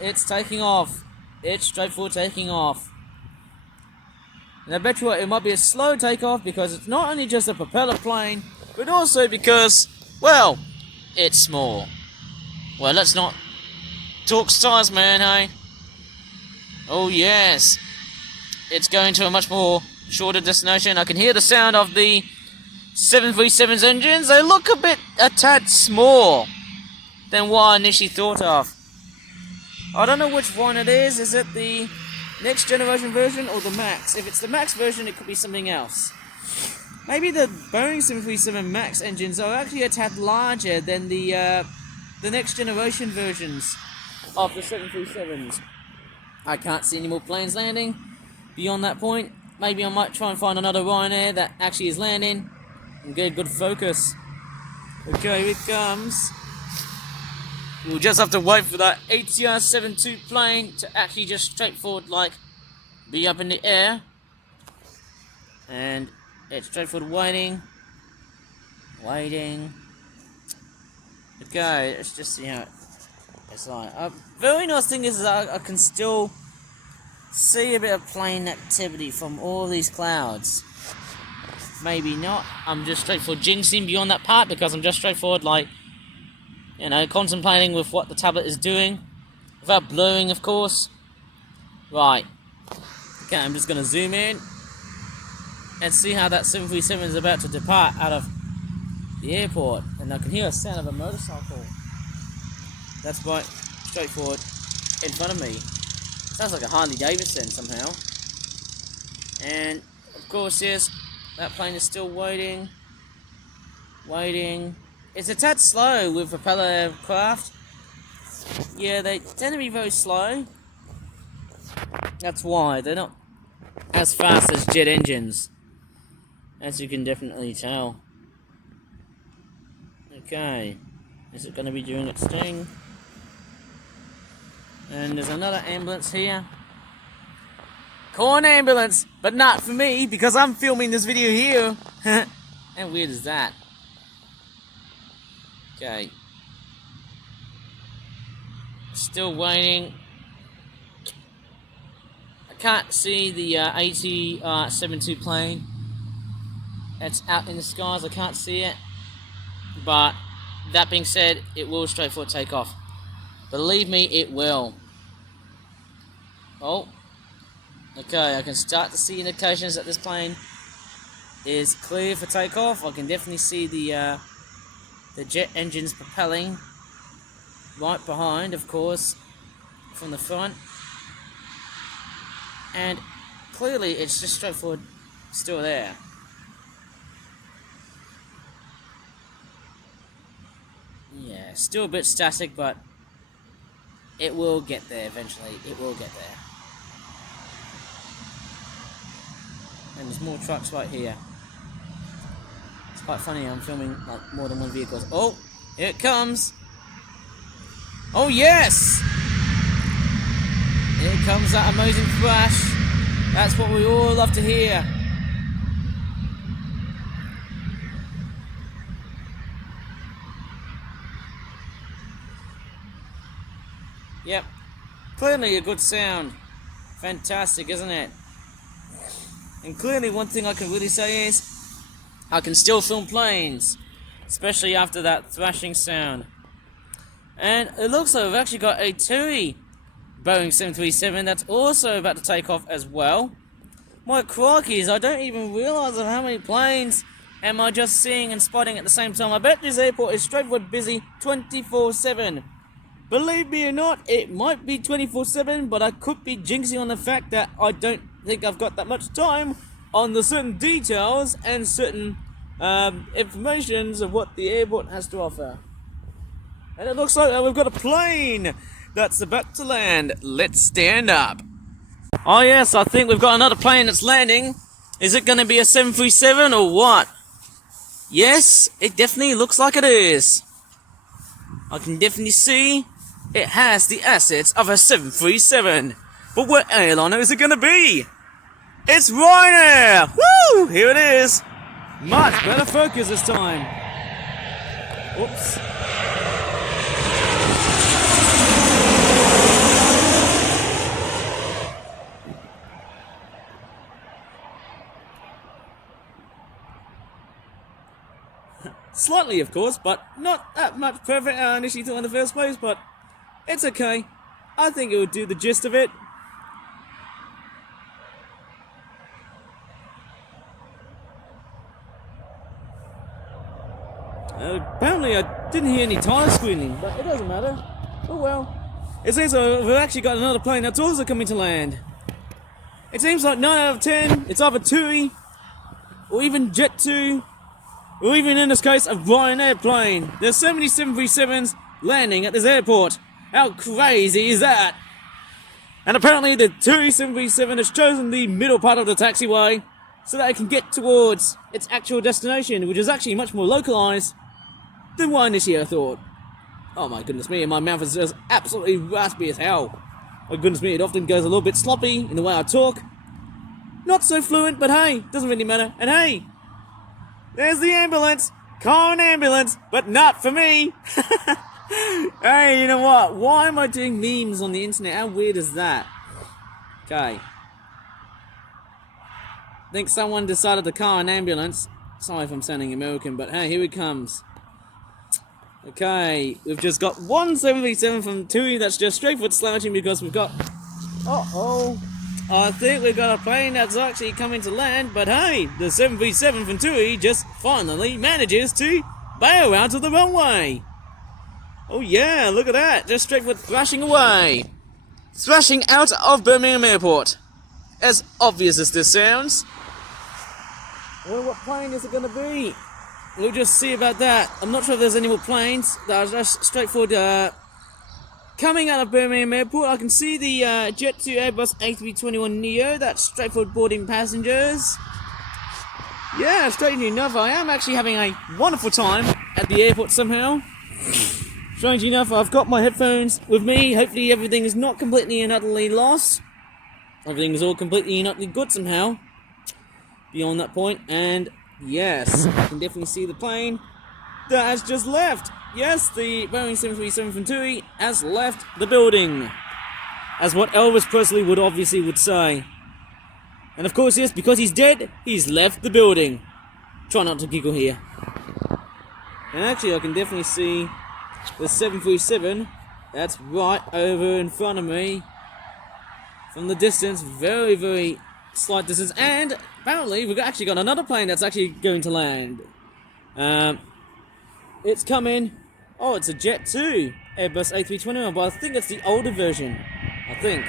It's taking off. It's straightforward taking off. And I bet you what, it might be a slow takeoff because it's not only just a propeller plane, but also because, well, it's small. Well, let's not talk size, man, hey? Oh yes. It's going to a much more shorter destination. I can hear the sound of the 737's engines. They look a tad small than what I initially thought of. I don't know which one it is. Is it the next generation version or the Max? If it's the Max version, it could be something else. Maybe the Boeing 737 Max engines are actually a tad larger than the next generation versions of the 737s. I can't see any more planes landing beyond that point. Maybe I might try and find another Ryanair that actually is landing and get a good focus. Okay, here it comes. We'll just have to wait for that ATR 72 plane to actually just straightforward, like, be up in the air. And it's straightforward waiting. Okay, let's just see how it's like. Very nice thing is that I can still see a bit of plane activity from all these clouds. Maybe not. I'm just straightforward jinxing beyond that part because I'm just straightforward, like, you know, contemplating with what the tablet is doing. Without blurring, of course. Right. Okay, I'm just going to zoom in and see how that 737 is about to depart out of the airport. And I can hear a sound of a motorcycle. That's right, straightforward in front of me. Sounds like a Harley Davidson somehow. And, of course, yes, that plane is still waiting. It's a tad slow with propeller aircraft. Yeah, they tend to be very slow. That's why. They're not as fast as jet engines. As you can definitely tell. Okay. Is it going to be doing its thing? And there's another ambulance here. Call an ambulance, but not for me because I'm filming this video here. How weird is that? Okay. Still waiting. I can't see the AT-72 plane. It's out in the skies. I can't see it. But that being said, it will straightforward take off. Believe me, it will. Oh. Okay, I can start to see indications that this plane is clear for takeoff. I can definitely see the jet engines propelling right behind, of course, from the front. And clearly it's just straightforward still there. Yeah, still a bit static, but it will get there eventually. It will get there. And there's more trucks right here. It's quite funny, I'm filming like more than one vehicle. Oh, here it comes. Oh yes! Here comes that amazing crash. That's what we all love to hear. Yep, clearly a good sound. Fantastic, isn't it? And clearly one thing I can really say is I can still film planes, especially after that thrashing sound. And it looks like we've actually got a TUI Boeing 737 that's also about to take off as well. My crikeys, I don't even realise of how many planes am I just seeing and spotting at the same time. I bet this airport is straightforward busy 24/7. Believe me or not, it might be 24/7, but I could be jinxing on the fact that I don't think I've got that much time on the certain details and certain informations of what the airport has to offer. And it looks like we've got a plane that's about to land. Let's stand up. Oh yes, I think we've got another plane that's landing. Is it going to be a 737 or what? Yes, it definitely looks like it is. I can definitely see it has the assets of a 737. But what airline is it going to be? It's Ryanair! Woo! Here it is. Much better focus this time. Oops. Slightly, of course, but not that much perfect I initially thought in the first place, but it's okay. I think it would do the gist of it. Apparently I didn't hear any tire squealing, but it doesn't matter. Oh well. It seems we've actually got another plane that's also coming to land. It seems like 9 out of 10, it's either TUI, or even Jet2, or even in this case a Ryanair plane. There's so many 737s landing at this airport. How crazy is that? And apparently the TUI 737 has chosen the middle part of the taxiway so that it can get towards its actual destination, which is actually much more localized than what I initially thought. Oh my goodness me, my mouth is just absolutely raspy as hell. My goodness me, it often goes a little bit sloppy in the way I talk. Not so fluent, but hey, doesn't really matter. And hey, there's the ambulance. Call an ambulance, but not for me. Hey, you know what? Why am I doing memes on the internet? How weird is that? Okay. I think someone decided to call an ambulance. Sorry if I'm sounding American, but hey, here it comes. Okay, we've just got one 737 from TUI that's just straightforward slouching because we've got... I think we've got a plane that's actually coming to land, but hey, the 737 from TUI just finally manages to bail out of the runway. Oh yeah, look at that, just straightforward thrashing away. Thrashing out of Birmingham Airport. As obvious as this sounds. Well, what plane is it going to be? We'll just see about that. I'm not sure if there's any more planes that are just straightforward coming out of Birmingham Airport. I can see the Jet2 Airbus A321neo. That's straightforward boarding passengers. Yeah, strangely enough, I am actually having a wonderful time at the airport somehow. Strangely enough, I've got my headphones with me. Hopefully everything is not completely and utterly lost. Everything is all completely and utterly good somehow. Beyond that point, and yes, I can definitely see the plane that has just left. Yes, the Boeing 737 from TUI has left the building. As what Elvis Presley would say. And of course, yes, because he's dead, he's left the building. Try not to giggle here. And actually, I can definitely see the 737 that's right over in front of me. From the distance, very, very slight distance. And apparently, we've actually got another plane that's actually going to land. It's coming. Oh, it's a Jet2 Airbus A321, but I think it's the older version. I think.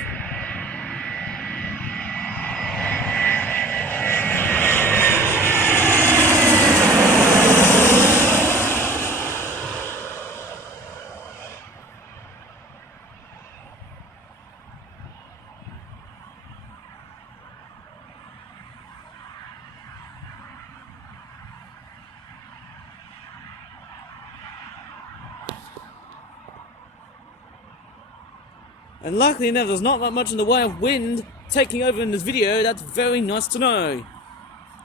And luckily enough, there's not that much in the way of wind taking over in this video. That's very nice to know.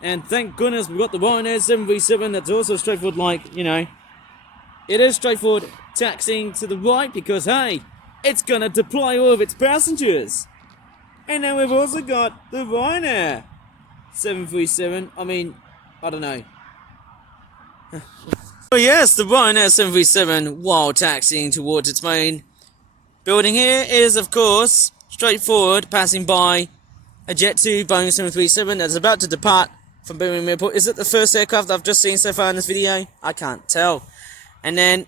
And thank goodness we've got the Ryanair 737 that's also straightforward, like, you know. It is straightforward taxiing to the right because, hey, it's gonna deploy all of its passengers. And then we've also got the Ryanair 737. I mean, I don't know. Oh yes, the Ryanair 737 while taxiing towards its main Building here is, of course, straightforward, passing by a Jet 2 Boeing 737 that's about to depart from Birmingham Airport. Is it the first aircraft I've just seen so far in this video? I can't tell. And then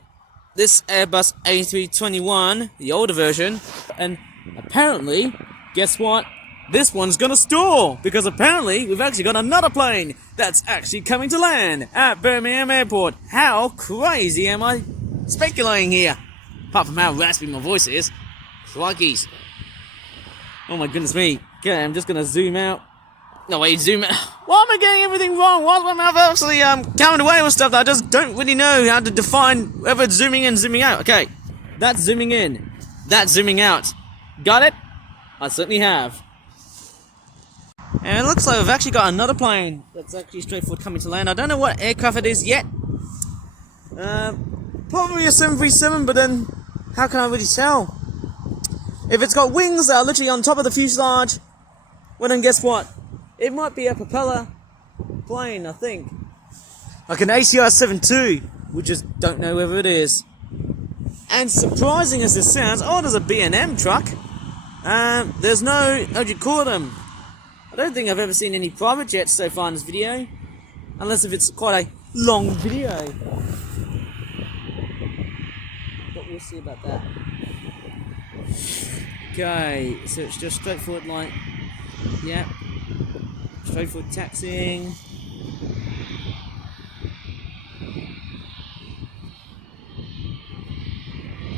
this Airbus A321, the older version, and apparently, guess what? This one's gonna stall, because apparently we've actually got another plane that's actually coming to land at Birmingham Airport. How crazy am I speculating here? Apart from how raspy my voice is. Crikeys. Oh my goodness me. Okay, I'm just gonna zoom out. No, wait, zoom out. Why am I getting everything wrong? Why is my mouth actually coming away with stuff that I just don't really know how to define whether it's zooming in, zooming out? Okay, that's zooming in. That's zooming out. Got it? I certainly have. And it looks like we've actually got another plane that's actually straightforward coming to land. I don't know what aircraft it is yet. Probably a 737, but then how can I really tell? If it's got wings that are literally on top of the fuselage, well then guess what? It might be a propeller plane, I think. Like an ACR-72, we just don't know whether it is. And surprising as this sounds, oh, there's a B&M truck. There's no, how do you call them? I don't think I've ever seen any private jets so far in this video. Unless if it's quite a long video. But we'll see about that. Okay, so it's just straightforward like, yeah. Straightforward taxiing.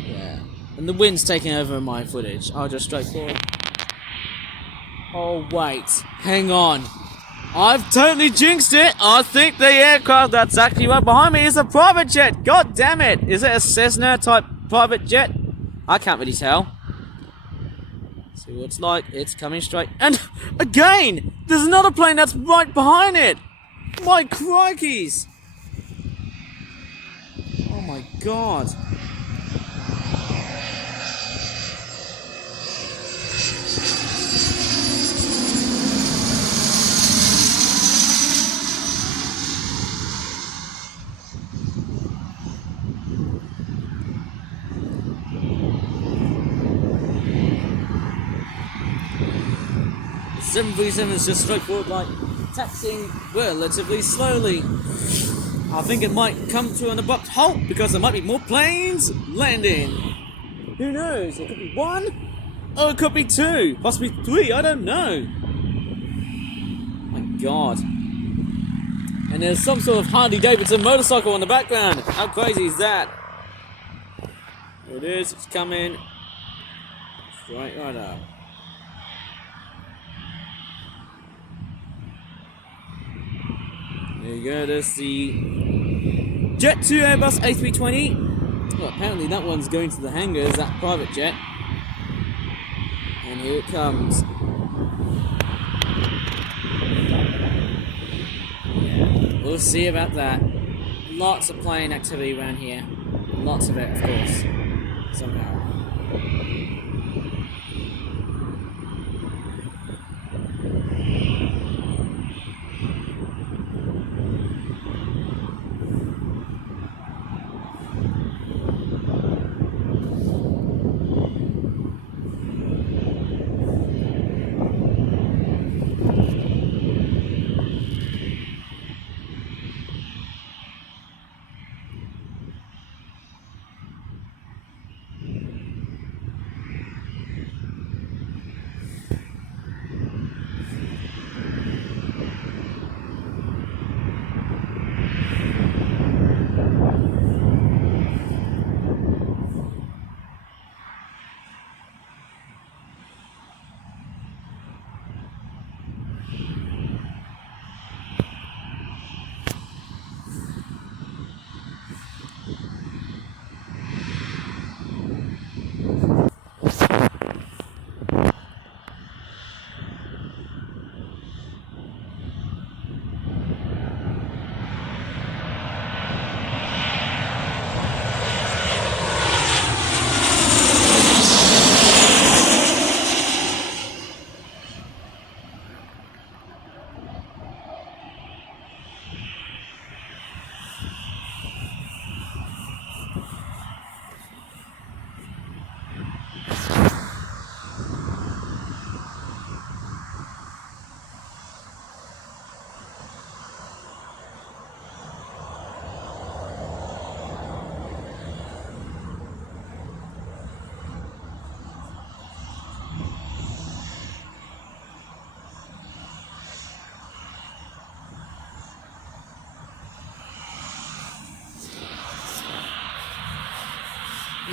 Yeah. And the wind's taking over my footage. I'll just straightforward. Oh wait, hang on. I've totally jinxed it. I think the aircraft that's actually right behind me is a private jet. God damn it. Is it a Cessna type private jet? I can't really tell. See what it's like. It's coming straight. And again, there's another plane that's right behind it. My crikeys. Oh my god. The 737 is just straightforward like taxiing relatively slowly. I think it might come to an abrupt halt because there might be more planes landing. Who knows? It could be one, or it could be two, possibly three, I don't know. My god. And there's some sort of Harley Davidson motorcycle in the background. How crazy is that? There it is, it's coming. Straight right up. There you go, there's the Jet 2 Airbus A320. Well, apparently that one's going to the hangars, that private jet. And here it comes. Yeah, we'll see about that. Lots of plane activity around here. Lots of it, of course. Somehow.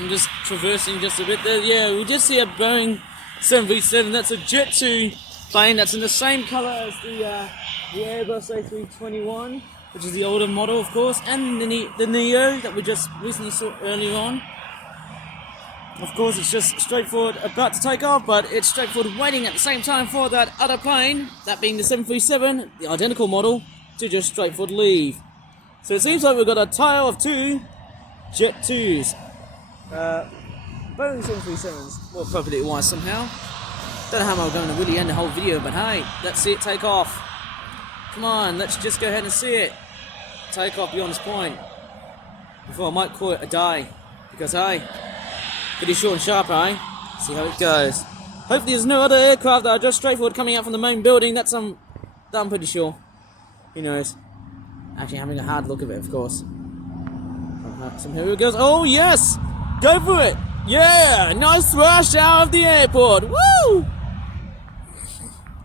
I'm just traversing just a bit there. Yeah, we just see a Boeing 737. That's a Jet 2 plane. That's in the same colour as the Airbus A321, which is the older model, of course, and the Neo that we just recently saw earlier on. Of course, it's just straightforward, about to take off, but it's straightforward waiting at the same time for that other plane, that being the 737, the identical model, to just straightforward leave. So it seems like we've got a tale of two Jet 2s. Boeing 737s, well, probably it was somehow. Don't know how I'm going to really end the whole video, but hey, let's see it take off. Come on, let's just go ahead and see it take off beyond this point before I might call it a day, because hey, pretty short and sharp, eh? See how it goes. Hopefully there's no other aircraft that are just straightforward coming out from the main building. That I'm pretty sure. Who knows? Actually having a hard look at it, of course. Some here it goes. Oh yes! Go for it! Yeah! Nice rush out of the airport! Woo!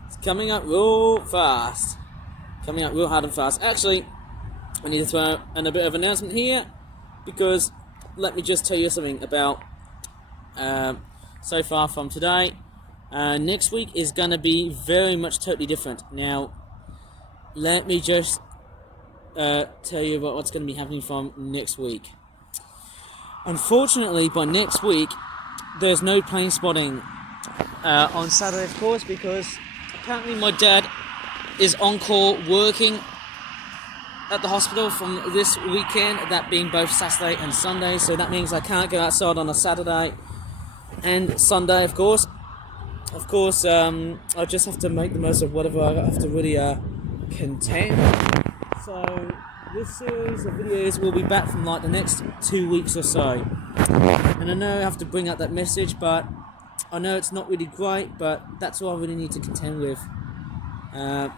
It's coming up real fast. Coming up real hard and fast. Actually, I need to throw in a bit of an announcement here, because let me just tell you something about so far from today. Next week is going to be very much totally different. Now, let me just tell you about what's going to be happening from next week. Unfortunately, by next week, there's no plane spotting on Saturday, of course, because apparently my dad is on call working at the hospital from this weekend, that being both Saturday and Sunday, so that means I can't go outside on a Saturday and Sunday, of course. Of course, I just have to make the most of whatever I have to really contend. So this series of videos will be back from like the next 2 weeks or so. And I know I have to bring out that message, but I know it's not really great, but that's what I really need to contend with.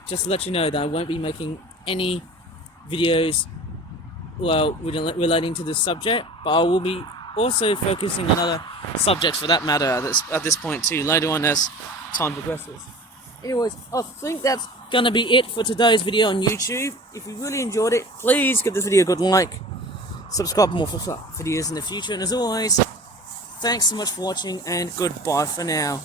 Just to let you know that I won't be making any videos, well, relating to this subject, but I will be also focusing on other subjects for that matter at this point too, later on as time progresses. Anyways, I think that's gonna be it for today's video on YouTube. If you really enjoyed it, please give this video a good like, subscribe for more videos in the future, and as always, thanks so much for watching, and goodbye for now.